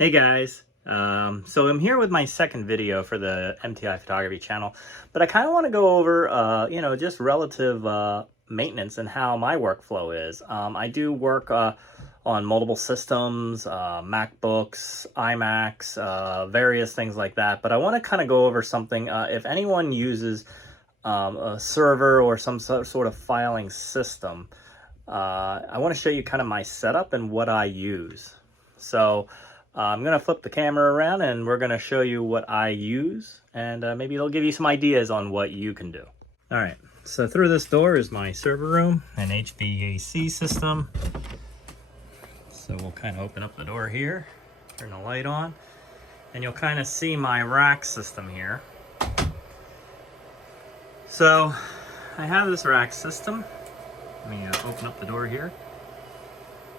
Hey guys, so I'm here with my second video for the MTI photography channel, but I kind of want to go over, just relative maintenance and how my workflow is. I do work on multiple systems, MacBooks, iMacs, various things like that, but I want to kind of go over something. If anyone uses a server or some sort of filing system, I want to show you kind of my setup and what I use. So I'm going to flip the camera around and we're going to show you what I use, and maybe it'll give you some ideas on what you can do. All right, so through this door is my server room and HVAC system. So we'll kind of open up the door here, turn the light on, and you'll kind of see my rack system here. So I have this rack system. Let me open up the door here.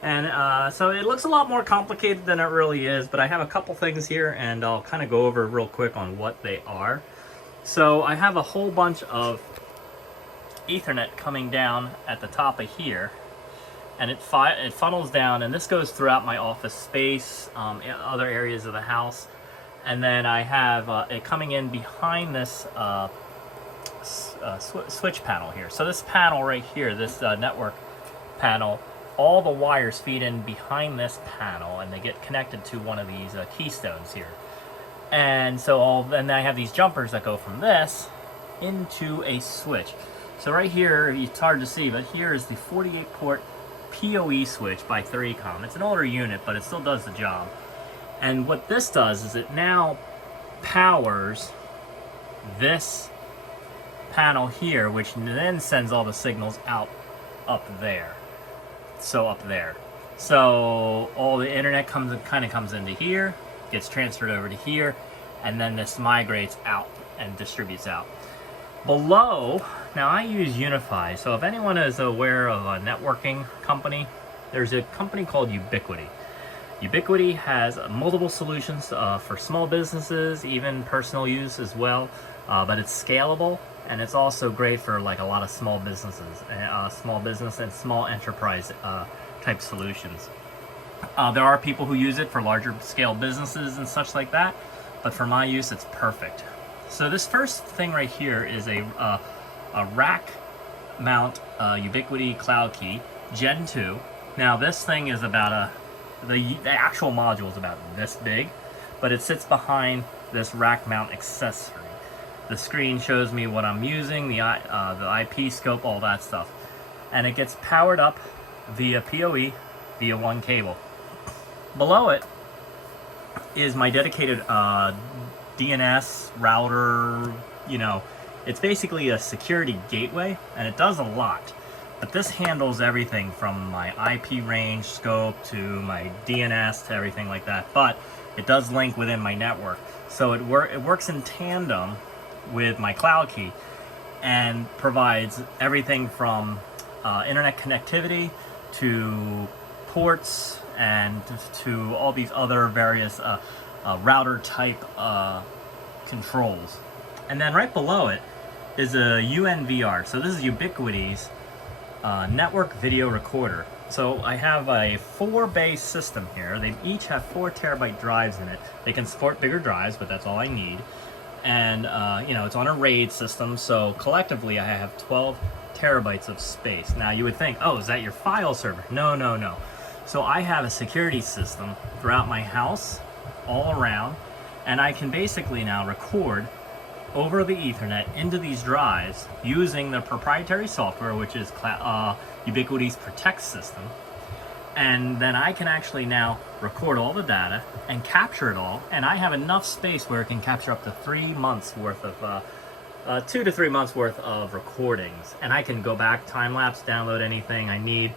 And so it looks a lot more complicated than it really is, but I have a couple things here and I'll kind of go over real quick on what they are. So I have a whole bunch of Ethernet coming down at the top of here, and it funnels down, and this goes throughout my office space, in other areas of the house. And then I have it coming in behind this switch panel here. So this panel right here, this network panel, all the wires feed in behind this panel and they get connected to one of these keystones here. And so then I have these jumpers that go from this into a switch. So right here, it's hard to see, but here is the 48 port PoE switch by 3Com. It's an older unit, but it still does the job. And what this does is it now powers this panel here, which then sends all the signals out up there. So all the internet kind of comes into here, gets transferred over to here, and then this migrates out and distributes out. Below, now I use Unify, so if anyone is aware of a networking company, there's a company called Ubiquiti. Ubiquiti has multiple solutions for small businesses, even personal use as well, but it's scalable. And it's also great for like a lot of small businesses, and small enterprise type solutions. There are people who use it for larger scale businesses and such like that, but for my use, it's perfect. So this first thing right here is a rack mount Ubiquiti Cloud Key Gen 2. Now this thing is about the actual module is about this big, but it sits behind this rack mount accessory. The screen shows me what I'm using, the IP scope, all that stuff. And it gets powered up via PoE, via one cable. Below it is my dedicated DNS router. It's basically a security gateway, and it does a lot. But this handles everything from my IP range scope to my DNS to everything like that. But it does link within my network. So it works in tandem with my cloud key and provides everything from internet connectivity to ports and to all these other various router type controls. And then right below it is a UNVR. So this is Ubiquiti's network video recorder. So I have a 4-bay system here. They each have 4 terabyte drives in it. They can support bigger drives, but that's all I need. And it's on a RAID system, so collectively I have 12 terabytes of space. Now you would think, oh, is that your file server? No. So I have a security system throughout my house, all around, and I can basically now record over the Ethernet into these drives using the proprietary software, which is Ubiquiti's Protect system. And then I can actually now record all the data and capture it all, and I have enough space where it can capture up to 3 months worth of 2 to 3 months worth of recordings, and I can go back, time-lapse, download anything I need.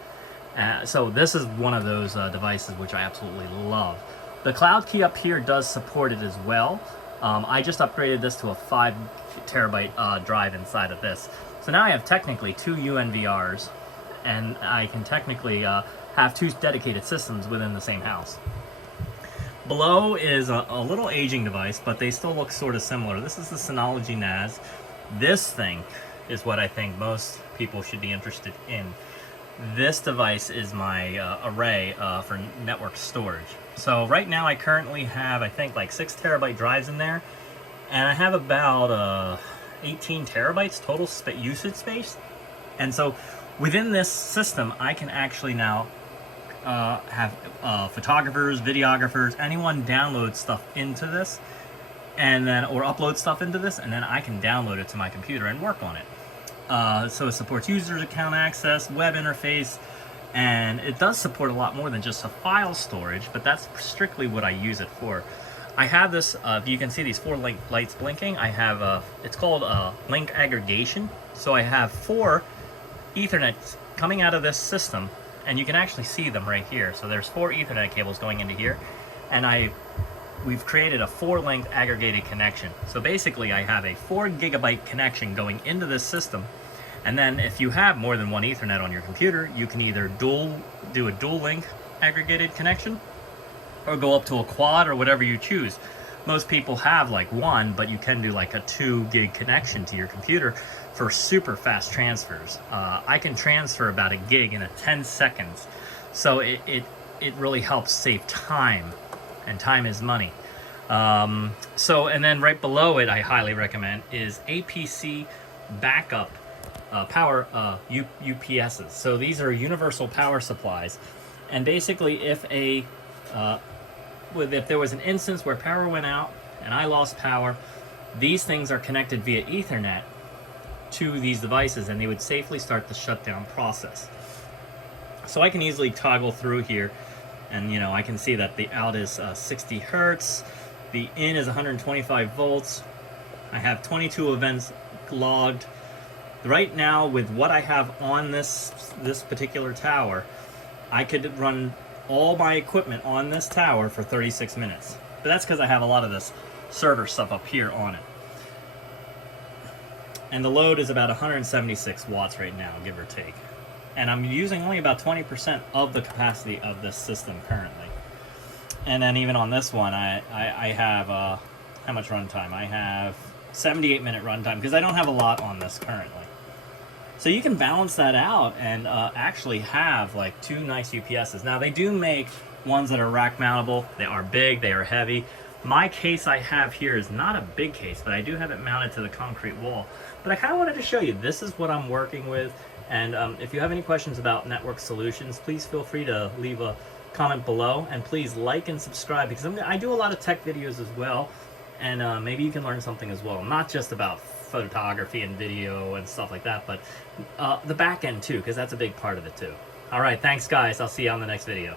So this is one of those devices which I absolutely love. The cloud key up here does support it as well. I just upgraded this to a 5 terabyte drive inside of this. So now I have technically 2 UNVRs, and I can technically have 2 dedicated systems within the same house. Below is a little aging device, but they still look sort of similar. This is the Synology NAS. This thing is what I think most people should be interested in. this device is my array for network storage. So right now I currently have, I think, like 6 terabyte drives in there, and I have about 18 terabytes total usage space. And so within this system, I can actually now have photographers, videographers, anyone download stuff into this, and then or upload stuff into this, and then I can download it to my computer and work on it. So it supports users account access, web interface, and it does support a lot more than just a file storage, but that's strictly what I use it for. I have this, you can see these 4 link lights blinking. I have, it's called link aggregation. So I have 4 Ethernet coming out of this system, and you can actually see them right here. So there's 4 Ethernet cables going into here, and we've created a 4-link aggregated connection. So basically I have a 4 gigabyte connection going into this system, and then if you have more than 1 Ethernet on your computer, you can either do a dual link aggregated connection, or go up to a quad, or whatever you choose. Most people have like 1, but you can do like a 2 gig connection to your computer for super fast transfers. I can transfer about 1 gig in 10 seconds. So it really helps save time, and time is money. And then right below it, I highly recommend, is APC backup power UPSs. So these are universal power supplies. And basically if if there was an instance where power went out and I lost power, these things are connected via Ethernet to these devices, and they would safely start the shutdown process. So I can easily toggle through here, and I can see that the out is 60 hertz, the in is 125 volts. I have 22 events logged. Right now, with what I have on this particular tower, I could run all my equipment on this tower for 36 minutes. But that's because I have a lot of this server stuff up here on it. And the load is about 176 watts right now, give or take. And I'm using only about 20% of the capacity of this system currently. And then even on this one, I have, how much runtime? I have 78-minute runtime, because I don't have a lot on this currently. So you can balance that out and actually have like 2 nice UPSs. Now they do make ones that are rack mountable. They are big, they are heavy. My case I have here is not a big case, but I do have it mounted to the concrete wall. But I kind of wanted to show you, this is what I'm working with. And if you have any questions about network solutions, please feel free to leave a comment below. And please like and subscribe, because I do a lot of tech videos as well. And maybe you can learn something as well, not just about photography and video and stuff like that, but the back end too, because that's a big part of it too. All right, thanks guys. I'll see you on the next video.